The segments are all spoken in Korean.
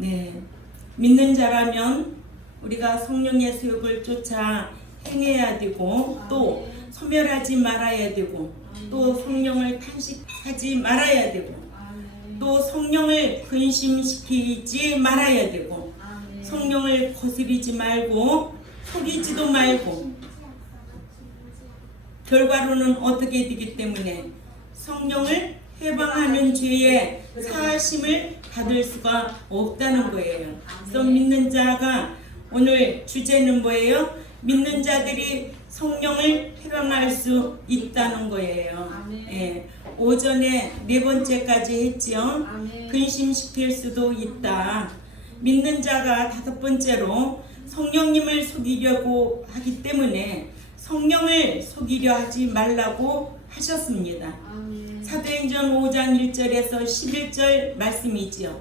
네, 믿는 자라면 우리가 성령의 소욕을 쫓아 행해야 되고 또 소멸하지 말아야 되고 또 성령을 탄식하지 말아야 되고 또 성령을 근심시키지 말아야 되고 성령을 거스리지 말고 속이지도 말고 결과로는 어떻게 되기 때문에 성령을 해방하는 죄의 사하심을 받을 수가 없다는 거예요. 그래서 믿는 자가 오늘 주제는 뭐예요? 믿는 자들이 성령을 해방할 수 있다는 거예요. 예, 오전에 4번째까지 했지요. 근심시킬 수도 있다. 믿는 자가 5번째로 성령님을 속이려고 하기 때문에 성령을 속이려 하지 말라고 하셨습니다. 사도행전 5장 1절에서 11절 말씀이지요.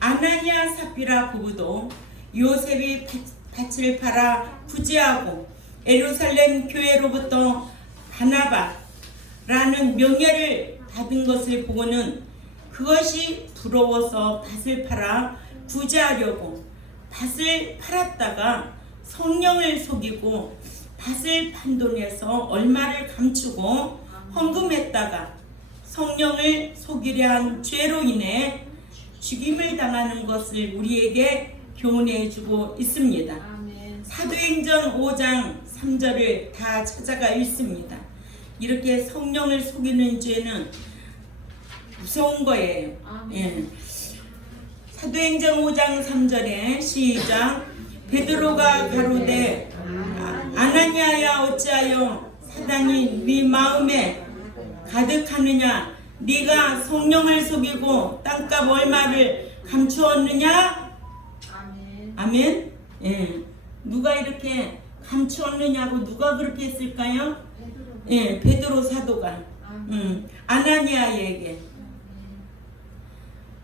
아나니아 삽비라 부부도 요셉이 밭을 팔아 구제하고 예루살렘 교회로부터 바나바라는 명예를 받은 것을 보고는 그것이 부러워서 밭을 팔아 구제하려고 밭을 팔았다가 성령을 속이고 밭을 판 돈에서 얼마를 감추고 헌금했다가 성령을 속이려 한 죄로 인해 죽임을 당하는 것을 우리에게 교훈해 주고 있습니다. 사도행전 5장 3절을 다 찾아가 읽습니다. 이렇게 성령을 속이는 죄는 무서운 거예요. 예. 사도행전 5장 3절에 시작. 베드로가 가로되 아나니아야 어찌하여 사단이 네 마음에 가득하느냐? 네가 성령을 속이고 땅값 얼마를 감추었느냐? 아멘. 예. 누가 이렇게 감추었느냐고 누가 그렇게 했을까요? 예, 베드로 사도가 아나니아에게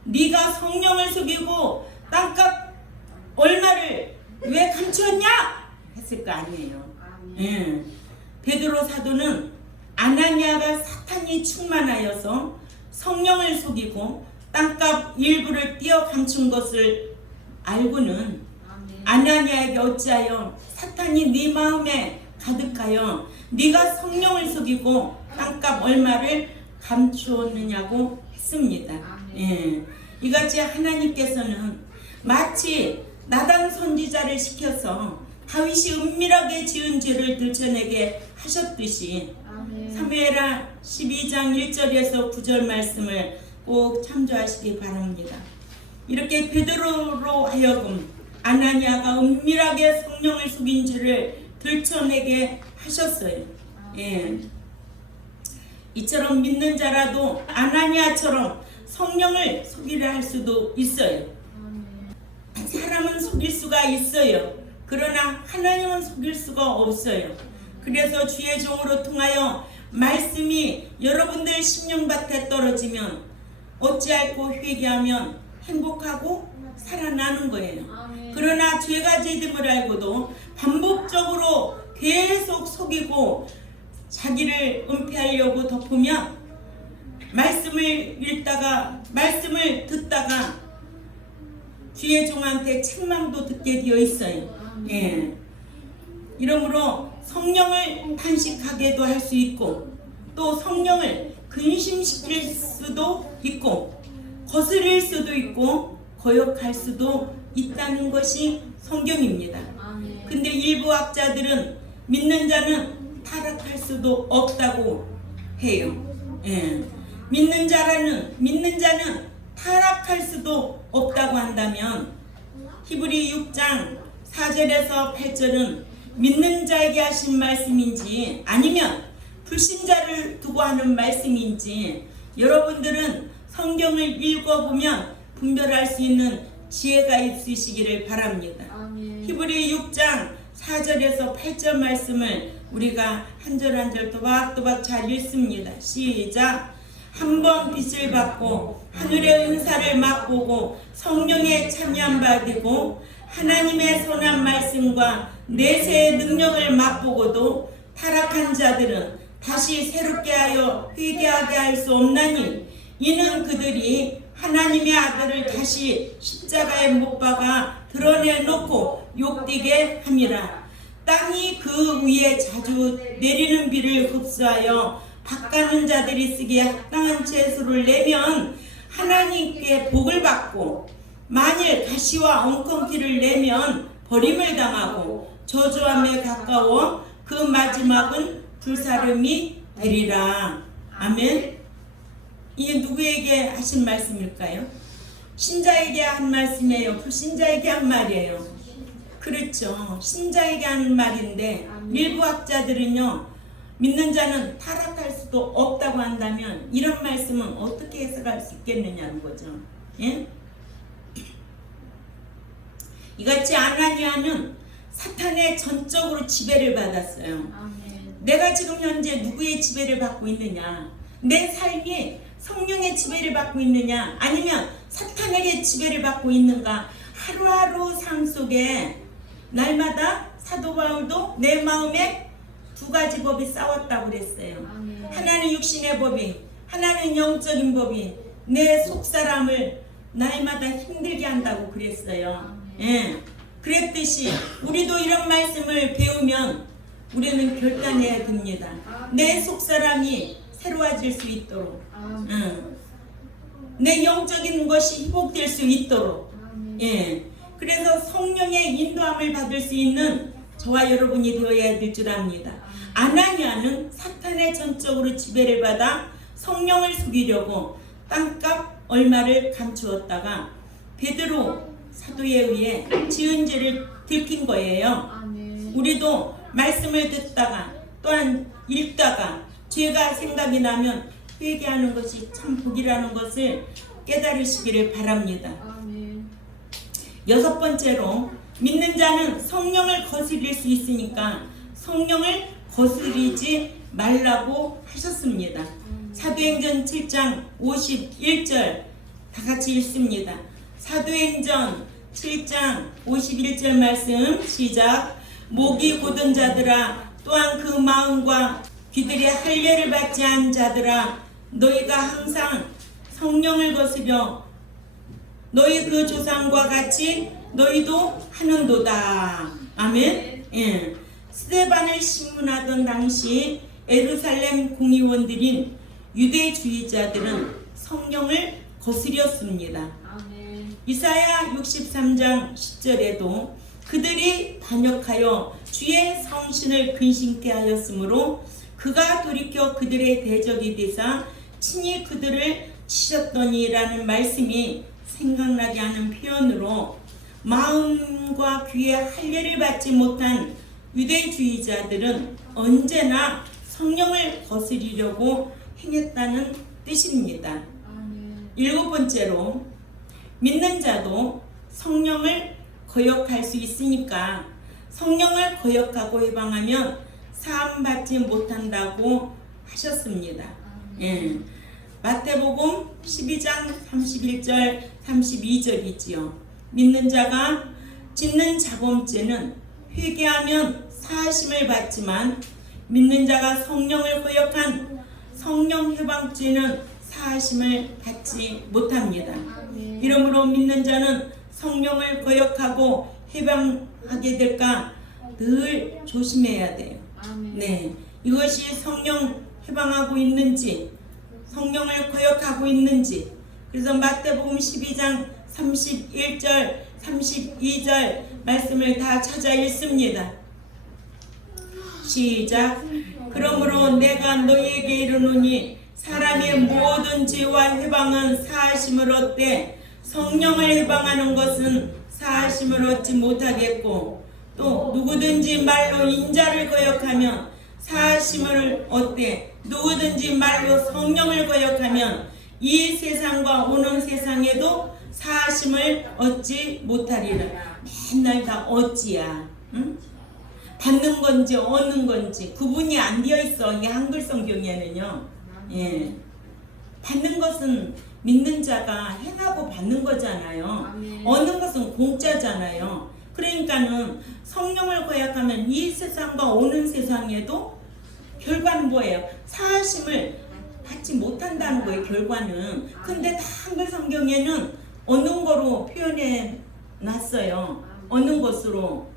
네가 성령을 속이고 땅값 얼마를 왜 감추었냐? 했을 거 아니에요. 예. 베드로 사도는 아나니아가 사탄이 충만하여서 성령을 속이고 땅값 일부를 떼어 감춘 것을 알고는 아나니아에게 어찌하여 사탄이 네 마음에 가득하여 네가 성령을 속이고 땅값 얼마를 감추었느냐고 했습니다. 예. 이같이 하나님께서는 마치 나단 선지자를 시켜서 다윗이 은밀하게 지은 죄를 들춰내게 하셨듯이 사무엘하 12장 1절에서 9절 말씀을 꼭 참조하시기 바랍니다. 이렇게 베드로로 하여금 아나니아가 은밀하게 성령을 속인 죄를 들춰내게 하셨어요. 예. 이처럼 믿는 자라도 아나니아처럼 성령을 속이려 할 수도 있어요. 사람은 속일 수가 있어요. 그러나 하나님은 속일 수가 없어요. 그래서 주의 종으로 통하여 말씀이 여러분들 심령밭에 떨어지면 어찌할꼬 회개하면 행복하고 살아나는 거예요. 그러나 죄가 죄됨을 알고도 반복적으로 계속 속이고 자기를 은폐하려고 덮으면 말씀을 읽다가 말씀을 듣다가 주의 종한테 책망도 듣게 되어 있어요. 예. 이러므로 성령을 탄식하게도 할 수 있고 또 성령을 근심시킬 수도 있고 거스릴 수도 있고 거역할 수도 있다는 것이 성경입니다. 근데 일부 학자들은 믿는 자는 타락할 수도 없다고 해요. 예. 믿는 자는 타락할 수도 없다고 한다면 히브리 6장 4절에서 8절은 믿는 자에게 하신 말씀인지 아니면 불신자를 두고 하는 말씀인지 여러분들은 성경을 읽어보면 분별할 수 있는 지혜가 있으시기를 바랍니다. 히브리 6장 4절에서 8절 말씀을 우리가 한 절 한 절 또박또박 잘 읽습니다. 시작. 한 번 빛을 받고 하늘의 은사를 맛보고 성령에 참여한 바 되고 하나님의 선한 말씀과 내세의 능력을 맛보고도 타락한 자들은 다시 새롭게 하여 회개하게 할 수 없나니 이는 그들이 하나님의 아들을 다시 십자가에 못 박아 드러내놓고 욕되게 함이라. 땅이 그 위에 자주 내리는 비를 흡수하여 밭가는 자들이 쓰기에 합당한 채소를 내면 하나님께 복을 받고, 만일 가시와 엉겅퀴를 내면 버림을 당하고 저주함에 가까워 그 마지막은 불사름이 되리라. 아멘. 이게 누구에게 하신 말씀일까요? 신자에게 한 말씀이에요? 불신자에게 한 말이에요? 그렇죠. 신자에게 하는 말인데, 일부 학자들은요, 믿는 자는 타락할 수도 없다고 한다면 이런 말씀은 어떻게 해석할 수 있겠느냐는 거죠. 예? 이같이 아나니아는 사탄의 전적으로 지배를 받았어요. 아멘. 내가 지금 현재 누구의 지배를 받고 있느냐? 내 삶이 성령의 지배를 받고 있느냐? 아니면 사탄에게 지배를 받고 있는가? 하루하루 삶 속에 날마다 사도 바울도 내 마음에 두 가지 법이 싸웠다고 그랬어요. 아멘. 하나는 육신의 법이, 하나는 영적인 법이 내 속사람을 날마다 힘들게 한다고 그랬어요. 예. 그랬듯이 우리도 이런 말씀을 배우면 우리는 결단해야 됩니다. 내 속사람이 새로워질 수 있도록, 내 영적인 것이 회복될 수 있도록. 예. 그래서 성령의 인도함을 받을 수 있는 저와 여러분이 되어야 될 줄 압니다. 아나니아는 사탄의 전적으로 지배를 받아 성령을 속이려고 땅값 얼마를 감추었다가 베드로 사도에 의해 지은 죄를 들킨 거예요. 우리도 말씀을 듣다가 또한 읽다가 죄가 생각이 나면 회개하는 것이 참 복이라는 것을 깨달으시기를 바랍니다. 여섯 번째로, 믿는 자는 성령을 거스릴 수 있으니까 성령을 거스리지 말라고 하셨습니다. 사도행전 7장 51절 다 같이 읽습니다. 사도행전 7장 51절 말씀 시작. 목이 곧은 자들아, 또한 그 마음과 귀들이 할례를 받지 않은 자들아, 너희가 항상 성령을 거스려 너희 그 조상과 같이 너희도 하는도다. 아멘. 예. 스데반을 신문하던 당시 예루살렘 공의원들인 유대주의자들은 성령을 거스렸습니다. 이사야 63장 10절에도 그들이 반역하여 주의 성신을 근심케 하였으므로 그가 돌이켜 그들의 대적이 되사 친히 그들을 치셨더니라는 말씀이 생각나게 하는 표현으로, 마음과 귀에 할례를 받지 못한 유대주의자들은 언제나 성령을 거스리려고 행했다는 뜻입니다. 일곱 번째로, 믿는 자도 성령을 거역할 수 있으니까 성령을 거역하고 해방하면 사함받지 못한다고 하셨습니다. 예. 마태복음 12장 31절 32절이지요. 믿는 자가 짓는 자범죄는 회개하면 사하심을 받지만 믿는 자가 성령을 거역한 성령 해방죄는 사하심을 받지 못합니다. 이러므로 믿는 자는 성령을 거역하고 해방하게 될까 늘 조심해야 돼요. 네, 이것이 성령 해방하고 있는지, 성령을 거역하고 있는지. 그래서 마태복음 12장 31절 32절 말씀을 다 찾아 읽습니다. 시작. 그러므로 내가 너희에게 이르노니 사람의 모든 죄와 해방은 사하심을 얻되 성령을 해방하는 것은 사하심을 얻지 못하겠고, 또 누구든지 말로 인자를 거역하면 사하심을 얻되 누구든지 말로 성령을 거역하면 이 세상과 오는 세상에도 사하심을 얻지 못하리라. 맨날 다 얻지야. 응? 받는 건지 얻는 건지 구분이 안 되어 있어. 이 한글 성경에는요. 예. 받는 것은 믿는 자가 행하고 받는 거잖아요. 얻는 것은 공짜잖아요. 그러니까는 성령을 거역하면 이 세상과 오는 세상에도 결과는 뭐예요? 사하심을 받지 못한다는 거예요, 결과는. 근데 다 한글 성경에는 얻는 거로 표현해 놨어요. 얻는 것으로.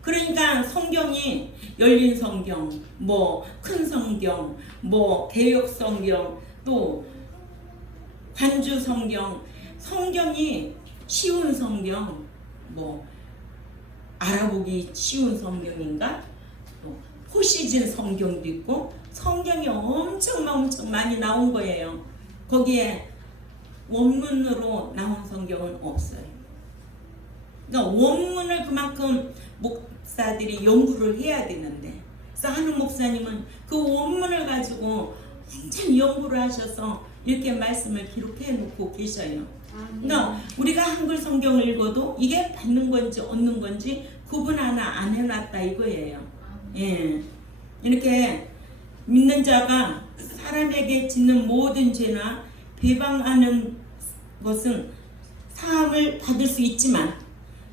그러니까 성경이 열린 성경, 뭐 큰 성경, 뭐 개역 성경, 또 관주 성경, 성경이 쉬운 성경, 뭐 알아보기 쉬운 성경인가? 또 호시진 성경도 있고 성경이 엄청 많이 나온 거예요. 거기에 원문으로 나온 성경은 없어요. 그러니까 원문을 그만큼 목사들이 연구를 해야 되는데, 그래서 하는 목사님은 그 원문을 가지고 완전 연구를 하셔서 이렇게 말씀을 기록해 놓고 계셔요. 그러니까 우리가 한글 성경을 읽어도 이게 받는 건지 얻는 건지 구분 하나 안 해놨다 이거예요. 예, 이렇게 믿는 자가 사람에게 짓는 모든 죄나 배방하는 것은 사함을 받을 수 있지만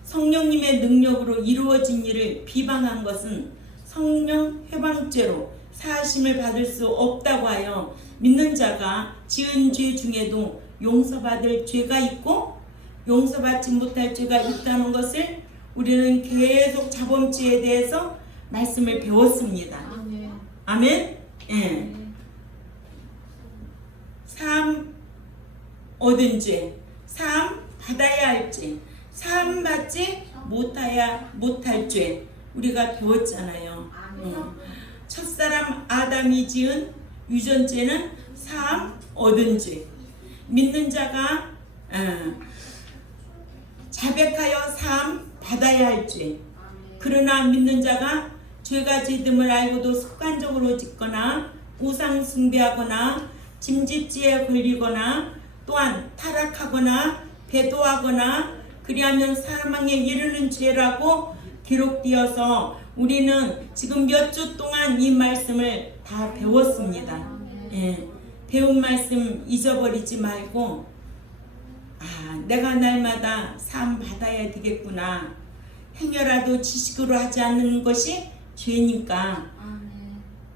성령님의 능력으로 이루어진 일을 비방한 것은 성령 회방죄로 사하심을 받을 수 없다고 하여 믿는 자가 지은 죄 중에도 용서받을 죄가 있고 용서받지 못할 죄가 있다는 것을 우리는 계속 자범죄에 대해서 말씀을 배웠습니다. 아멘. 예. 사함 얻은 죄, 사함 받아야 할 죄, 사함 받지 못할 죄 우리가 배웠잖아요. 첫사람 아담이 지은 유전죄는 사함 얻은 죄. 믿는 자가 자백하여 사함 받아야 할 죄. 그러나 믿는 자가 죄가 죄됨을 알고도 습관적으로 짓거나 우상 숭배하거나 짐짓지에 걸리거나 또한 타락하거나 배도하거나 그리하면 사망에 이르는 죄라고 기록되어서 우리는 지금 몇 주 동안 이 말씀을 다 배웠습니다. 예, 배운 말씀 잊어버리지 말고 내가 날마다 사함 받아야 되겠구나. 행여라도 지식으로 하지 않는 것이 죄니까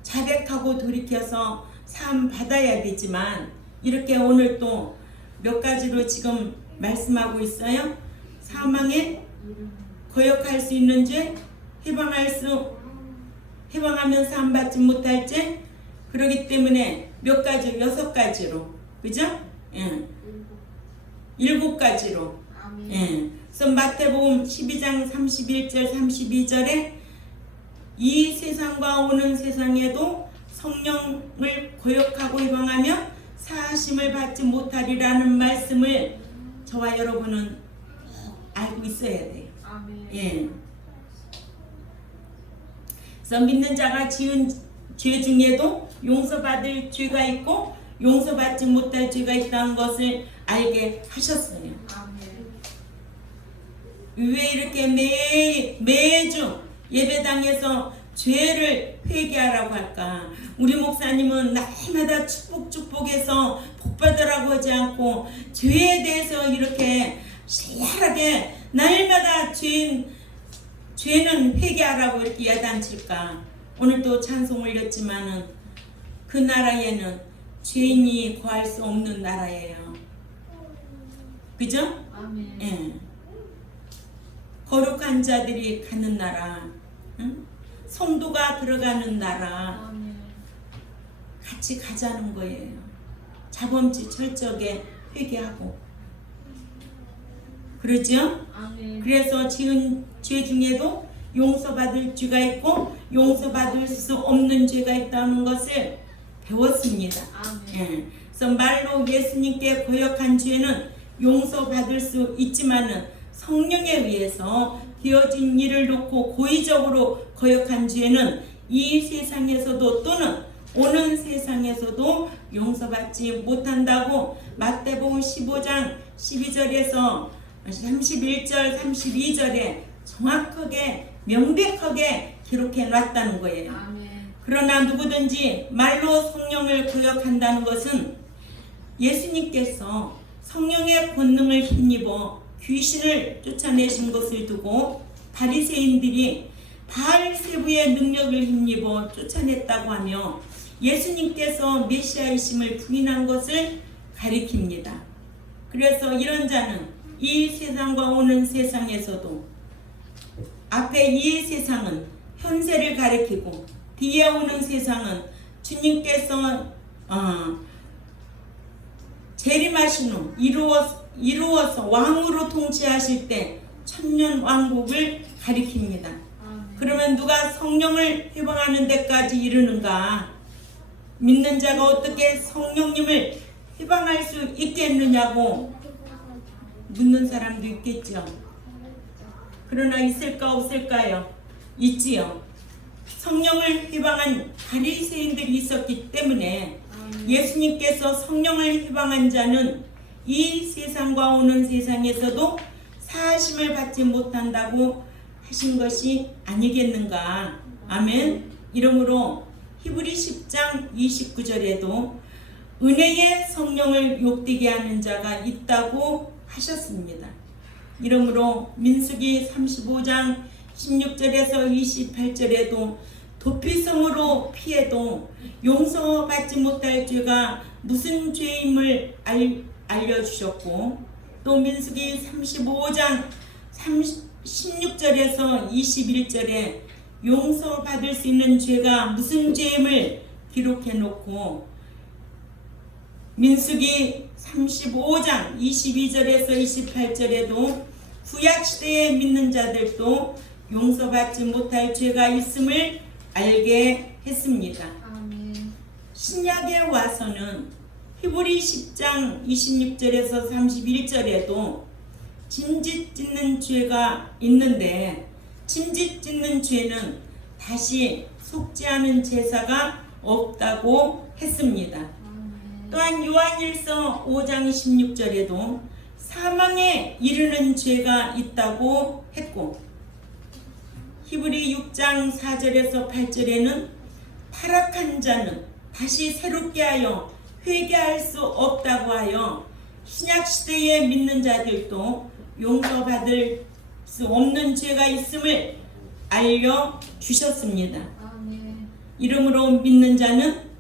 자백하고 돌이켜서 사함 받아야 되지만 이렇게 오늘 또 몇 가지로 지금 말씀하고 있어요. 사망에 거역할 수 있는 죄, 해방하면 사함 받지 못할 죄. 그렇기 때문에 몇 가지, 6가지로, 그죠? 예. 7가지로. 예. 그래서 마태복음 12장 31절 32절에 이 세상과 오는 세상에도 성령을 거역하고 해방하며 사하심을 받지 못하리라는 말씀을 저와 여러분은 알고 있어야 돼요. 예. 그래서 믿는 자가 지은 죄 중에도 용서받을 죄가 있고 용서받지 못할 죄가 있다는 것을 알게 하셨어요. 왜 이렇게 매주 예배당에서 죄를 회개하라고 할까? 우리 목사님은 날마다 축복해서 복받으라고 하지 않고 죄에 대해서 이렇게 신랄하게 날마다 죄는 회개하라고 이렇게 야단칠까? 오늘도 찬송 올렸지만은 그 나라에는 죄인이 거할 수 없는 나라예요. 그죠? 아멘. 예. 거룩한 자들이 가는 나라, 응? 성도가 들어가는 나라, 아멘. 같이 가자는 거예요. 자범죄 철저하게 회개하고. 그러죠? 아멘. 그래서 지은 죄 중에도 용서받을 죄가 있고 용서받을 수 없는 죄가 있다는 것을 배웠습니다. 아멘. 예. 그래서 말로 예수님께 거역한 죄는 용서받을 수 있지만은 성령에 의해서 되어진 일을 놓고 고의적으로 거역한 죄는 이 세상에서도 또는 오는 세상에서도 용서받지 못한다고 마태복음 15장 12절에서 31절 32절에 정확하게 명백하게 기록해 놨다는 거예요. 아멘. 그러나 누구든지 말로 성령을 거역한다는 것은 예수님께서 성령의 권능을 힘입어 귀신을 쫓아내신 것을 두고 바리새인들이 바알세부의 능력을 힘입어 쫓아냈다고 하며 예수님께서 메시아이심을 부인한 것을 가리킵니다. 그래서 이런 자는 이 세상과 오는 세상에서도 앞에 이 세상은 현세를 가리키고 뒤에 오는 세상은 주님께서 재림하신 후 이루어서 왕으로 통치하실 때 천년 왕국을 가리킵니다. 그러면 누가 성령을 회방하는 데까지 이르는가? 믿는 자가 어떻게 성령님을 회방할 수 있겠느냐고 묻는 사람도 있겠죠. 그러나 있을까 없을까요? 있지요. 성령을 회방한 바리새인들이 있었기 때문에 예수님께서 성령을 회방한 자는 이 세상과 오는 세상에서도 사하심을 받지 못한다고 하신 것이 아니겠는가. 아멘. 이러므로 히브리 10장 29절에도 은혜의 성령을 욕되게 하는 자가 있다고 하셨습니다. 이러므로 민수기 35장 16절에서 28절에도 도피성으로 피해도 용서받지 못할 죄가 무슨 죄임을 알려주셨고, 또 민수기 35장 16절에서 21절에 용서받을 수 있는 죄가 무슨 죄임을 기록해 놓고, 민수기 35장 22절에서 28절에도 구약시대에 믿는 자들도 용서받지 못할 죄가 있음을 알게 했습니다. 신약에 와서는 히브리 10장 26절에서 31절에도 짐짓 짓는 죄가 있는데, 짐짓 짓는 죄는 다시 속지 않은 제사가 없다고 했습니다. 또한 요한일서 5장 16절에도 사망에 이르는 죄가 있다고 했고, 히브리 6장 4절에서 8절에는 타락한 자는 다시 새롭게 하여 회개할 수 없다고 하여 신약시대에 믿는 자들도 용서받을 수 없는 죄가 있음을 알려주셨습니다. 이러므로 믿는 자는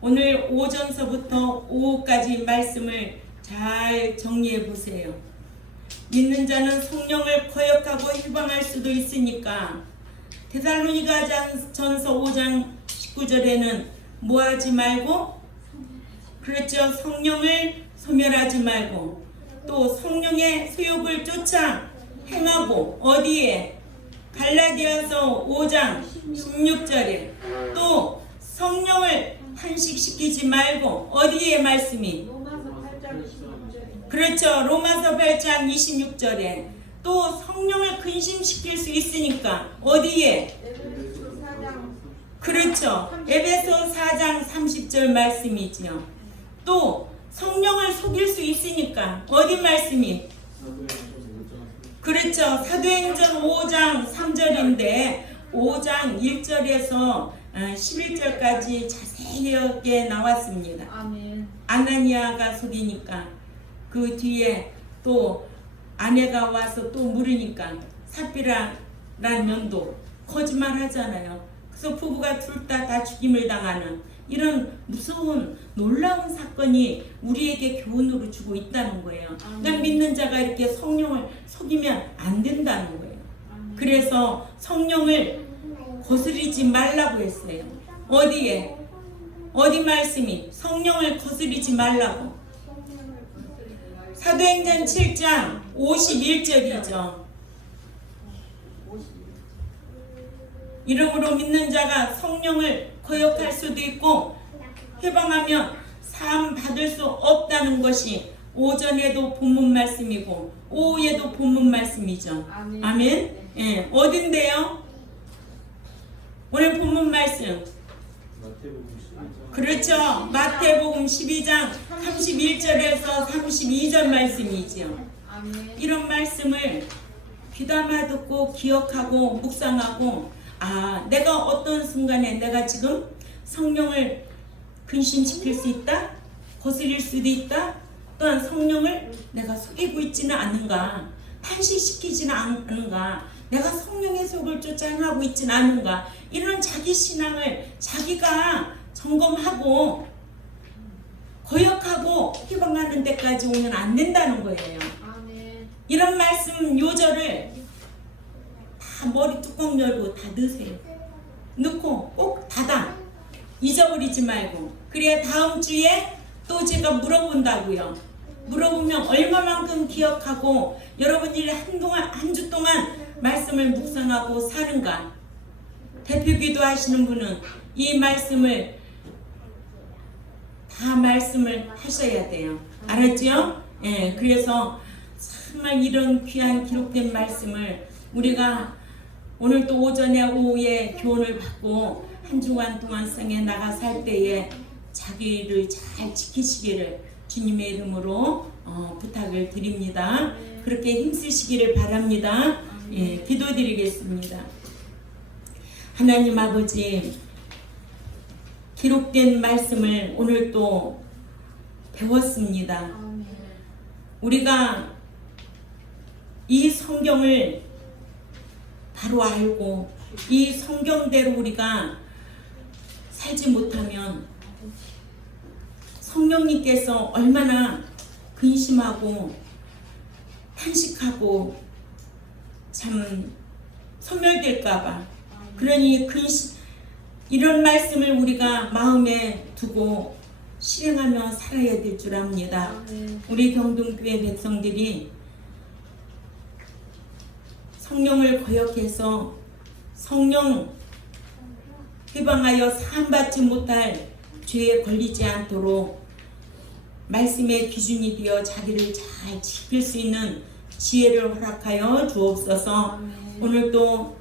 오늘 오전서부터 오후까지 말씀을 잘 정리해 보세요. 믿는 자는 성령을 거역하고 회방할 수도 있으니까 데살로니가 전서 5장 19절에는 뭐하지 말고, 그렇죠, 성령을 소멸하지 말고 또 성령의 소욕을 쫓아 행하고, 어디에? 갈라디아서 5장 16절에 또 성령을 탄식시키지 말고, 어디에 말씀이? 그렇죠, 로마서 8장 26절에 또 성령을 근심시킬 수 있으니까 어디에? 그렇죠, 에베소 4장 30절 말씀이지요. 또 성령을 속일 수 있으니까 어디 말씀이? 그렇죠, 사도행전 5장 3절인데 5장 1절에서 11절까지 자세하게 나왔습니다. 아나니아가 속이니까 그 뒤에 또 아내가 와서 또 물으니까 삽비라는 년도 거짓말 하잖아요. 그래서 부부가 둘 다 죽임을 당하는 이런 무서운 놀라운 사건이 우리에게 교훈으로 주고 있다는 거예요. 그러니까 믿는 자가 이렇게 성령을 속이면 안 된다는 거예요. 그래서 성령을 거스리지 말라고 했어요. 어디에? 어디 말씀이? 성령을 거스리지 말라고. 사도행전 7장 51절이죠. 이러므로 믿는 자가 성령을 거역할 수도 있고 회방하면 사함 받을 수 없다는 것이 오전에도 본문 말씀이고 오후에도 본문 말씀이죠. 아멘. 예, 어딘데요? 오늘 본문 말씀. 그렇죠, 마태복음 12장 31절에서 32절 말씀이지요. 이런 말씀을 귀담아 듣고 기억하고 묵상하고, 내가 어떤 순간에 내가 지금 성령을 근심시킬 수 있다, 거스릴 수도 있다, 또한 성령을 내가 속이고 있지는 않은가, 탄식시키지는 않은가, 내가 성령의 속을 쫓아 행하고 있진 않은가, 이런 자기 신앙을 자기가 점검하고 거역하고 희망하는 데까지 오면 안 된다는 거예요. 이런 말씀 요절을 다 머리 뚜껑 열고 다 넣으세요. 넣고 꼭 닫아. 잊어버리지 말고. 그래야 다음 주에 또 제가 물어본다고요. 물어보면 얼마만큼 기억하고 여러분들이 한 주 동안 말씀을 묵상하고 사는가. 대표기도 하시는 분은 이 말씀을 다 말씀을 하셔야 돼요. 알았죠? 예, 그래서 정말 이런 귀한 기록된 말씀을 우리가 오늘 또 오전에 오후에 교훈을 받고 한 주간 동안 성에 나가 살 때에 자기를 잘 지키시기를 주님의 이름으로 부탁을 드립니다. 그렇게 힘쓰시기를 바랍니다. 예, 기도드리겠습니다. 하나님 아버지, 기록된 말씀을 오늘 또 배웠습니다. 우리가 이 성경을 바로 알고 이 성경대로 우리가 살지 못하면 성령님께서 얼마나 근심하고 탄식하고 참 소멸될까봐, 그러니 이런 말씀을 우리가 마음에 두고 실행하며 살아야 될 줄 압니다. 우리 경동교회 백성들이 성령을 거역해서 성령 해방하여 사함받지 못할 죄에 걸리지 않도록 말씀의 기준이 되어 자기를 잘 지킬 수 있는 지혜를 허락하여 주옵소서. 오늘도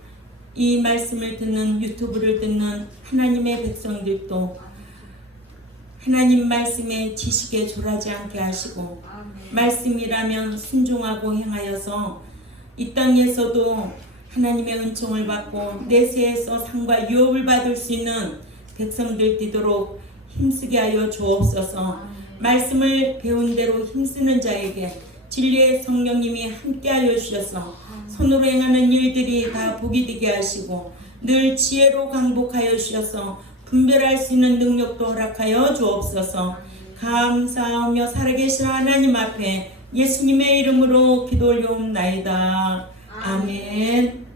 이 말씀을 듣는, 유튜브를 듣는 하나님의 백성들도 하나님 말씀의 지식에 졸하지 않게 하시고 말씀이라면 순종하고 행하여서 이 땅에서도 하나님의 은총을 받고 내세에서 상과 유업을 받을 수 있는 백성들 되도록 힘쓰게 하여 주옵소서. 말씀을 배운 대로 힘쓰는 자에게 진리의 성령님이 함께하여 주셔서 손으로 행하는 일들이 다 복이 되게 하시고 늘 지혜로 강복하여 주셔서 분별할 수 있는 능력도 허락하여 주옵소서. 감사하며 살아계신 하나님 앞에 예수님의 이름으로 기도 올려옵나이다. 아멘.